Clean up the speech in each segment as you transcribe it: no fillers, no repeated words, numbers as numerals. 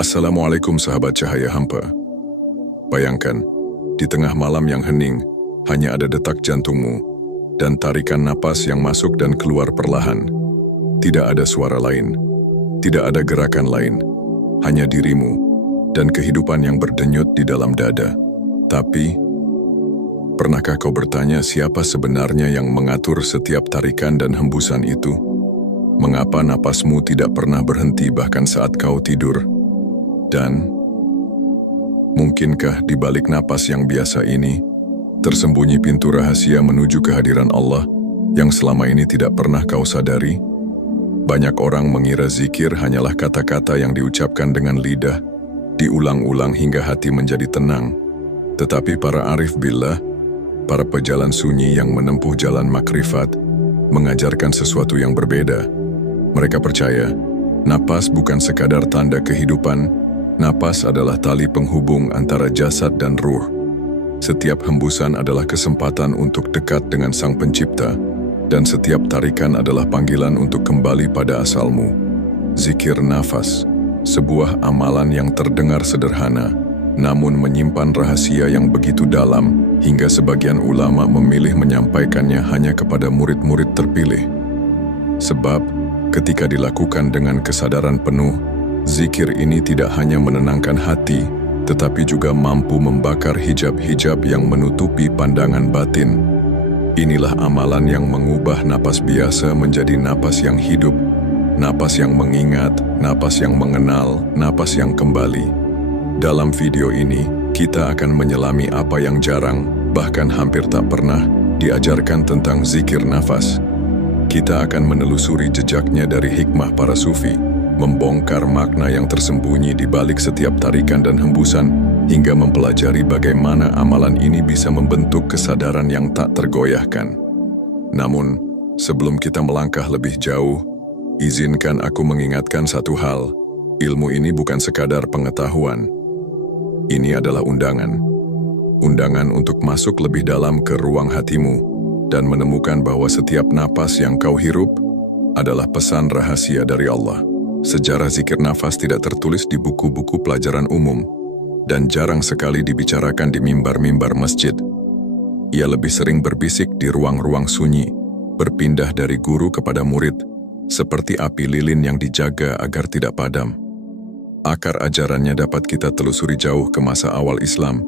Assalamualaikum sahabat cahaya hampa. Bayangkan, di tengah malam yang hening, hanya ada detak jantungmu dan tarikan napas yang masuk dan keluar perlahan. Tidak ada suara lain, tidak ada gerakan lain, hanya dirimu dan kehidupan yang berdenyut di dalam dada. Tapi, pernahkah kau bertanya siapa sebenarnya yang mengatur setiap tarikan dan hembusan itu? Mengapa napasmu tidak pernah berhenti bahkan saat kau tidur? Dan, mungkinkah di balik napas yang biasa ini, tersembunyi pintu rahasia menuju kehadiran Allah yang selama ini tidak pernah kau sadari? Banyak orang mengira zikir hanyalah kata-kata yang diucapkan dengan lidah, diulang-ulang hingga hati menjadi tenang. Tetapi para arif billah, para pejalan sunyi yang menempuh jalan makrifat, mengajarkan sesuatu yang berbeda. Mereka percaya, napas bukan sekadar tanda kehidupan. Napas adalah tali penghubung antara jasad dan ruh. Setiap hembusan adalah kesempatan untuk dekat dengan Sang Pencipta, dan setiap tarikan adalah panggilan untuk kembali pada asalmu. Zikir nafas, sebuah amalan yang terdengar sederhana, namun menyimpan rahasia yang begitu dalam, hingga sebagian ulama memilih menyampaikannya hanya kepada murid-murid terpilih. Sebab, ketika dilakukan dengan kesadaran penuh, zikir ini tidak hanya menenangkan hati, tetapi juga mampu membakar hijab-hijab yang menutupi pandangan batin. Inilah amalan yang mengubah napas biasa menjadi napas yang hidup, napas yang mengingat, napas yang mengenal, napas yang kembali. Dalam video ini, kita akan menyelami apa yang jarang, bahkan hampir tak pernah, diajarkan tentang zikir nafas. Kita akan menelusuri jejaknya dari hikmah para sufi, membongkar makna yang tersembunyi di balik setiap tarikan dan hembusan, hingga mempelajari bagaimana amalan ini bisa membentuk kesadaran yang tak tergoyahkan. Namun, sebelum kita melangkah lebih jauh, izinkan aku mengingatkan satu hal, ilmu ini bukan sekadar pengetahuan. Ini adalah undangan. Undangan untuk masuk lebih dalam ke ruang hatimu, dan menemukan bahwa setiap napas yang kau hirup adalah pesan rahasia dari Allah. Sejarah zikir nafas tidak tertulis di buku-buku pelajaran umum, dan jarang sekali dibicarakan di mimbar-mimbar masjid. Ia lebih sering berbisik di ruang-ruang sunyi, berpindah dari guru kepada murid, seperti api lilin yang dijaga agar tidak padam. Akar ajarannya dapat kita telusuri jauh ke masa awal Islam,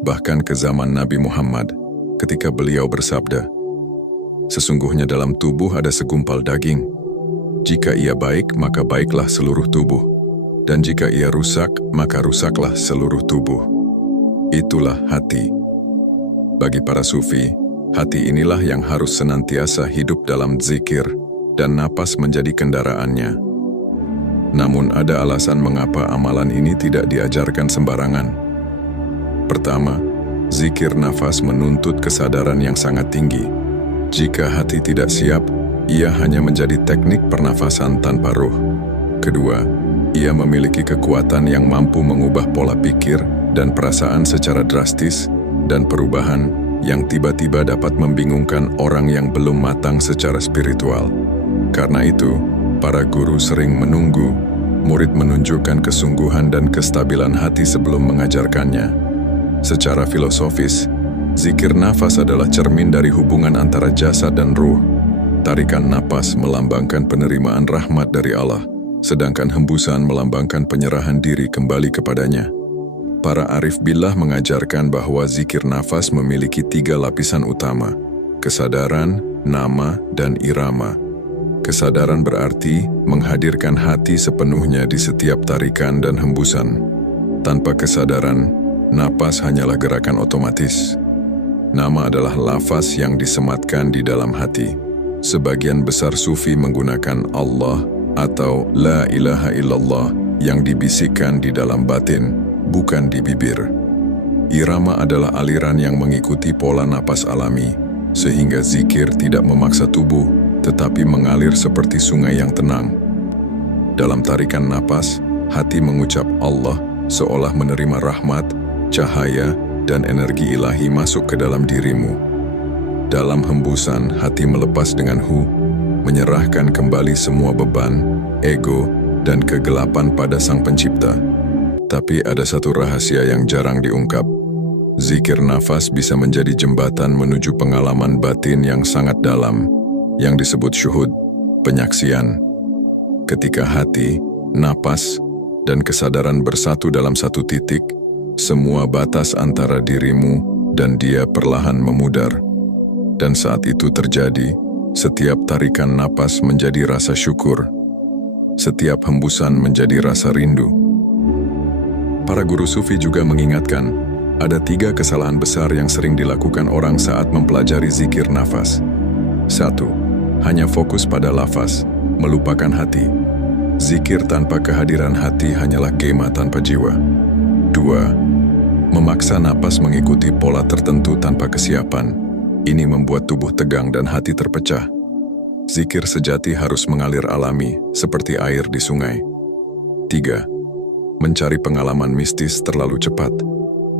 bahkan ke zaman Nabi Muhammad, ketika beliau bersabda, "Sesungguhnya dalam tubuh ada segumpal daging. Jika ia baik, maka baiklah seluruh tubuh. Dan jika ia rusak, maka rusaklah seluruh tubuh. Itulah hati." Bagi para sufi, hati inilah yang harus senantiasa hidup dalam zikir, dan napas menjadi kendaraannya. Namun ada alasan mengapa amalan ini tidak diajarkan sembarangan. Pertama, zikir nafas menuntut kesadaran yang sangat tinggi. Jika hati tidak siap, ia hanya menjadi teknik pernafasan tanpa ruh. Kedua, ia memiliki kekuatan yang mampu mengubah pola pikir dan perasaan secara drastis, dan perubahan yang tiba-tiba dapat membingungkan orang yang belum matang secara spiritual. Karena itu, para guru sering menunggu murid menunjukkan kesungguhan dan kestabilan hati sebelum mengajarkannya. Secara filosofis, zikir nafas adalah cermin dari hubungan antara jasad dan ruh. Tarikan napas melambangkan penerimaan rahmat dari Allah, sedangkan hembusan melambangkan penyerahan diri kembali kepadanya. Para arif billah mengajarkan bahwa zikir nafas memiliki 3 lapisan utama: kesadaran, nama, dan irama. Kesadaran berarti menghadirkan hati sepenuhnya di setiap tarikan dan hembusan. Tanpa kesadaran, napas hanyalah gerakan otomatis. Nama adalah lafaz yang disematkan di dalam hati. Sebagian besar sufi menggunakan Allah atau La ilaha illallah yang dibisikkan di dalam batin, bukan di bibir. Irama adalah aliran yang mengikuti pola napas alami, sehingga zikir tidak memaksa tubuh, tetapi mengalir seperti sungai yang tenang. Dalam tarikan napas, hati mengucap Allah seolah menerima rahmat, cahaya, dan energi ilahi masuk ke dalam dirimu. Dalam hembusan, hati melepas dengan hu, menyerahkan kembali semua beban, ego, dan kegelapan pada Sang Pencipta. Tapi ada satu rahasia yang jarang diungkap. Zikir nafas bisa menjadi jembatan menuju pengalaman batin yang sangat dalam, yang disebut syuhud, penyaksian. Ketika hati, napas, dan kesadaran bersatu dalam satu titik, semua batas antara dirimu dan Dia perlahan memudar. Dan saat itu terjadi, setiap tarikan napas menjadi rasa syukur, setiap hembusan menjadi rasa rindu. Para guru sufi juga mengingatkan, ada 3 kesalahan besar yang sering dilakukan orang saat mempelajari zikir nafas. 1. Hanya fokus pada lafaz, melupakan hati. Zikir tanpa kehadiran hati hanyalah gema tanpa jiwa. 2. Memaksa napas mengikuti pola tertentu tanpa kesiapan. Ini membuat tubuh tegang dan hati terpecah. Zikir sejati harus mengalir alami, seperti air di sungai. 3. Mencari pengalaman mistis terlalu cepat.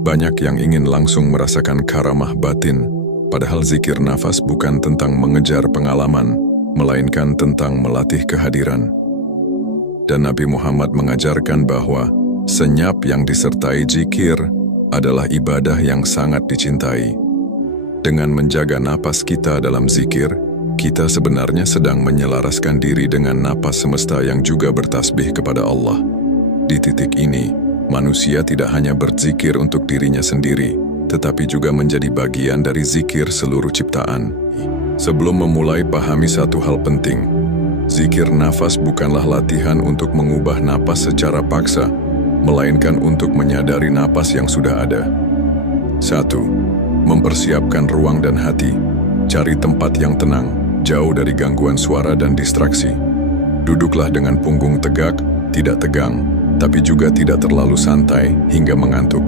Banyak yang ingin langsung merasakan karamah batin, padahal zikir nafas bukan tentang mengejar pengalaman, melainkan tentang melatih kehadiran. Dan Nabi Muhammad mengajarkan bahwa senyap yang disertai zikir adalah ibadah yang sangat dicintai. Dengan menjaga napas kita dalam zikir, kita sebenarnya sedang menyelaraskan diri dengan napas semesta yang juga bertasbih kepada Allah. Di titik ini, manusia tidak hanya berzikir untuk dirinya sendiri, tetapi juga menjadi bagian dari zikir seluruh ciptaan. Sebelum memulai, pahami satu hal penting. Zikir nafas bukanlah latihan untuk mengubah napas secara paksa, melainkan untuk menyadari napas yang sudah ada. 1. Mempersiapkan ruang dan hati. Cari tempat yang tenang, jauh dari gangguan suara dan distraksi. Duduklah dengan punggung tegak, tidak tegang, tapi juga tidak terlalu santai hingga mengantuk.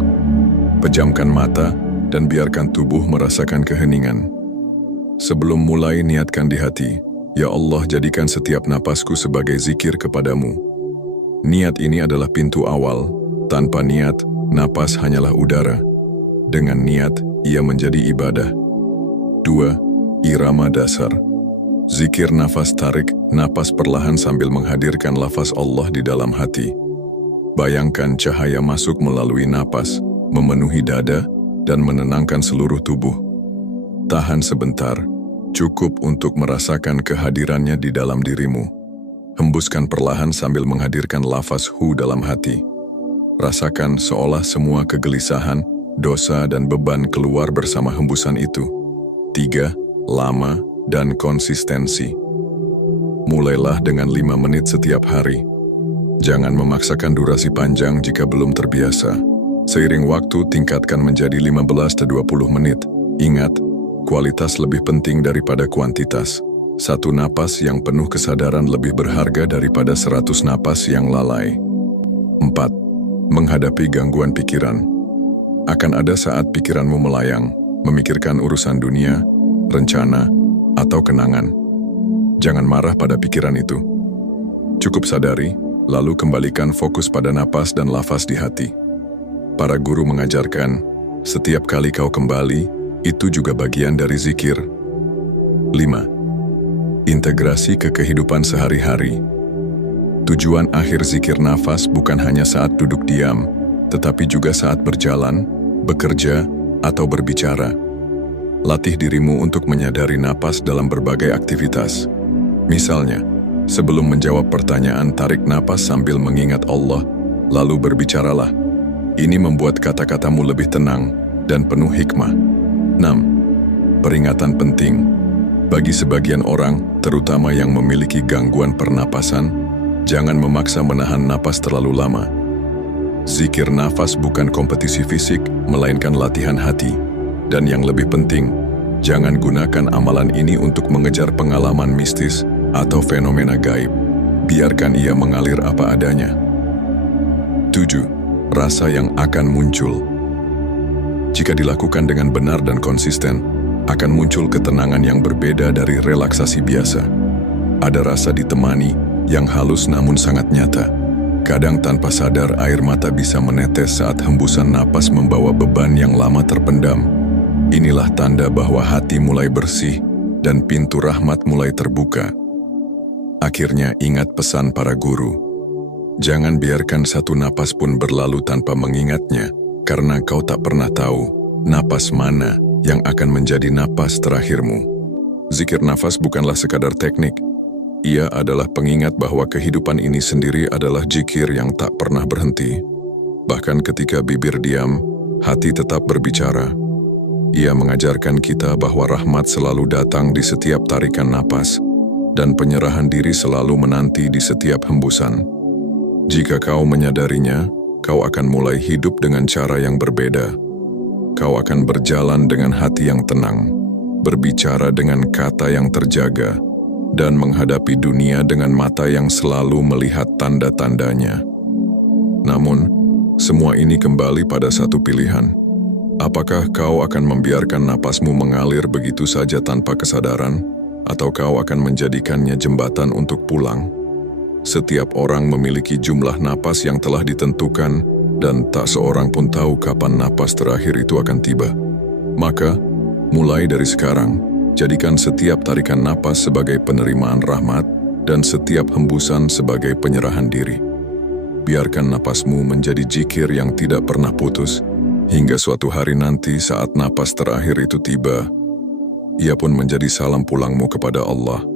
Pejamkan mata dan biarkan tubuh merasakan keheningan. Sebelum mulai, niatkan di hati, Ya Allah, jadikan setiap napasku sebagai zikir kepadamu. Niat ini adalah pintu awal. Tanpa niat, napas hanyalah udara. Dengan niat, ia menjadi ibadah. 2. Irama dasar. Zikir nafas tarik, napas perlahan sambil menghadirkan lafaz Allah di dalam hati. Bayangkan cahaya masuk melalui napas, memenuhi dada, dan menenangkan seluruh tubuh. Tahan sebentar, cukup untuk merasakan kehadirannya di dalam dirimu. Hembuskan perlahan sambil menghadirkan lafaz hu dalam hati. Rasakan seolah semua kegelisahan, dosa dan beban keluar bersama hembusan itu. 3. Lama dan konsistensi. Mulailah dengan 5 menit setiap hari. Jangan memaksakan durasi panjang jika belum terbiasa. Seiring waktu, tingkatkan menjadi 15-20 menit. Ingat, kualitas lebih penting daripada kuantitas. Satu napas yang penuh kesadaran lebih berharga daripada 100 napas yang lalai. 4. Menghadapi gangguan pikiran. Akan ada saat pikiranmu melayang, memikirkan urusan dunia, rencana, atau kenangan. Jangan marah pada pikiran itu. Cukup sadari, lalu kembalikan fokus pada napas dan lafaz di hati. Para guru mengajarkan, setiap kali kau kembali, itu juga bagian dari zikir. 5. Integrasi ke kehidupan sehari-hari. Tujuan akhir zikir nafas bukan hanya saat duduk diam, tetapi juga saat berjalan, bekerja, atau berbicara. Latih dirimu untuk menyadari napas dalam berbagai aktivitas. Misalnya, sebelum menjawab pertanyaan, tarik napas sambil mengingat Allah, lalu berbicaralah. Ini membuat kata-katamu lebih tenang dan penuh hikmah. 6. Peringatan penting. Bagi sebagian orang, terutama yang memiliki gangguan pernapasan, jangan memaksa menahan napas terlalu lama. Zikir nafas bukan kompetisi fisik, melainkan latihan hati. Dan yang lebih penting, jangan gunakan amalan ini untuk mengejar pengalaman mistis atau fenomena gaib. Biarkan ia mengalir apa adanya. 7. Rasa yang akan muncul. Jika dilakukan dengan benar dan konsisten, akan muncul ketenangan yang berbeda dari relaksasi biasa. Ada rasa ditemani yang halus namun sangat nyata. Kadang tanpa sadar air mata bisa menetes saat hembusan napas membawa beban yang lama terpendam. Inilah tanda bahwa hati mulai bersih dan pintu rahmat mulai terbuka. Akhirnya ingat pesan para guru. Jangan biarkan satu napas pun berlalu tanpa mengingatnya, karena kau tak pernah tahu napas mana yang akan menjadi napas terakhirmu. Zikir nafas bukanlah sekadar teknik. Ia adalah pengingat bahwa kehidupan ini sendiri adalah zikir yang tak pernah berhenti. Bahkan ketika bibir diam, hati tetap berbicara. Ia mengajarkan kita bahwa rahmat selalu datang di setiap tarikan napas, dan penyerahan diri selalu menanti di setiap hembusan. Jika kau menyadarinya, kau akan mulai hidup dengan cara yang berbeda. Kau akan berjalan dengan hati yang tenang, berbicara dengan kata yang terjaga, dan menghadapi dunia dengan mata yang selalu melihat tanda-tandanya. Namun, semua ini kembali pada satu pilihan. Apakah kau akan membiarkan napasmu mengalir begitu saja tanpa kesadaran, atau kau akan menjadikannya jembatan untuk pulang? Setiap orang memiliki jumlah napas yang telah ditentukan, dan tak seorang pun tahu kapan napas terakhir itu akan tiba. Maka, mulai dari sekarang, jadikan setiap tarikan napas sebagai penerimaan rahmat, dan setiap hembusan sebagai penyerahan diri. Biarkan napasmu menjadi zikir yang tidak pernah putus, hingga suatu hari nanti saat napas terakhir itu tiba, ia pun menjadi salam pulangmu kepada Allah.